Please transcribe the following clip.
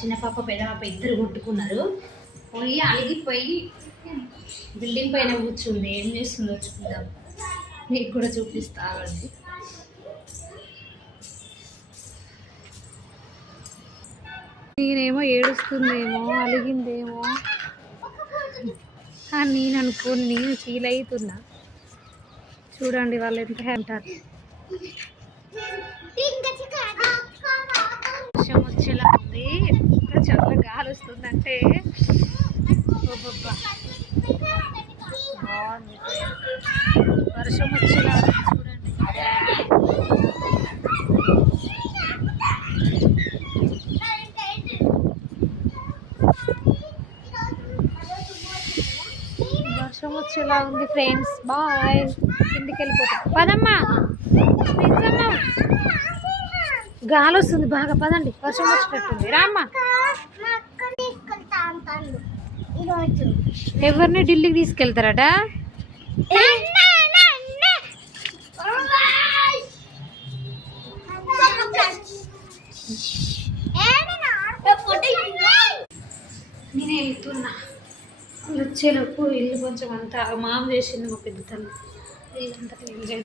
చిన్న పాప పెద్ద పాప ఇద్దరు కొట్టుకున్నారు. పోయి అలిగిపోయి బిల్డింగ్ పైన కూర్చుంది. ఏం చేస్తుందో చూద్దాం, మీకు కూడా చూపిస్తామండి. నేనేమో ఏడుస్తుందేమో అలిగిందేమో నేను అనుకోని నేను ఫీల్ అవుతున్నా. చూడండి వాళ్ళు ఎంత అంటారు. వర్షం వచ్చేలా ఉంది, ఇంకా చాలా గాలి వస్తుందంటే బాగుంది. వర్షం వచ్చేలా చూడండి. వర్షం వచ్చేలా ఉంది ఫ్రెండ్స్. బాయ్, కిందికి వెళ్ళిపోతాం. పదమ్మా, గాలి వస్తుంది బాగా. పదండి, వర్షం వచ్చేటట్టుంది. రామ్మా. ఎవరిని ఢిల్లీకి తీసుకెళ్తారట? నేనే వెళ్తున్నా. వచ్చేలోపు ఇల్లు కొంచెం అంతా మామ చేసింది మా పెద్ద తల్లి. ఇల్లంతా క్లీన్ చేసి